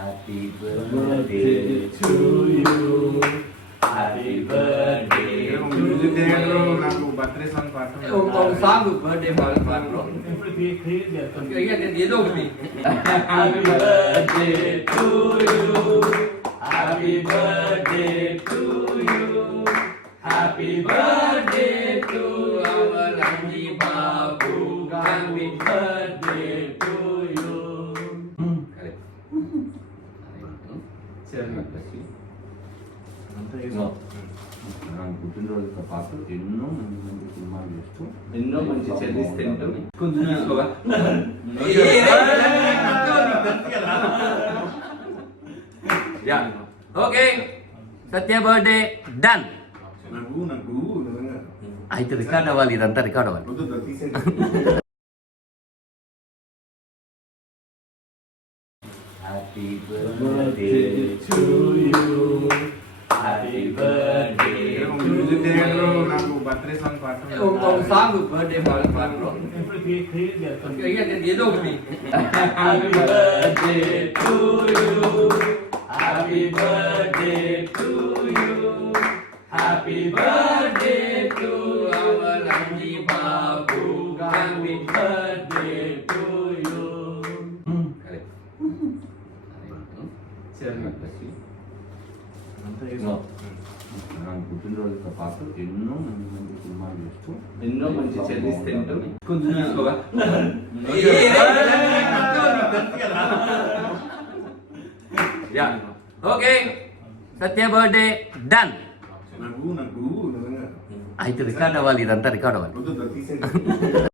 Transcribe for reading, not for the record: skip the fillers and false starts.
Happy birthday to you. Happy birthday to music you. Director నాకు birthday song పాడుతున్నాడు. ఒక song birthday పాటలో ఏదో ఒకటి Happy birthday to you. Happy birthday to you. Happy birthday to our Ranji Babu. Happy birthday to you. Correct. అంతా ఇదిగో, నా పుట్టినరోజుతో పాటు ఎన్నో మంచి మంచి సినిమాలు చేస్తూ ఎన్నో మంచి చెల్లిస్ తింటూ కొంచెం తీసుకోవా? యా ఓకే సత్య బర్త్డే డన్. నాకు నిజంగా అయితే రికార్డ్ అవ్వాలి, ఇదంతా రికార్డ్ అవ్వాలి. వద్దు తీసేది. Happy birthday to you. Happy birthday to music director you. నాకు బర్త్డే సాంగ్ పాడుతున్నాడు. ఒక సాంగ్ బర్త్డే పాటలో ఏదో ఒకటి Happy birthday to you. Happy birthday to you. Happy birthday to our Ranji Babu. Happy birthday to you. Correct. అంతా ఇదిగో, నా పుట్టినరోజుతో పాటు ఎన్నో మంచి మంచి సినిమాలు చేస్తూ ఎన్నో మంచి చెల్లిస్ తింటూ కొంచెం తీసుకోవా? యా ఓకే సత్య బర్త్డే డన్. నాకు నిజంగా అయితే రికార్డ్ అవ్వాలి, ఇదంతా రికార్డ్ అవ్వాలి. వద్దు తీసేది.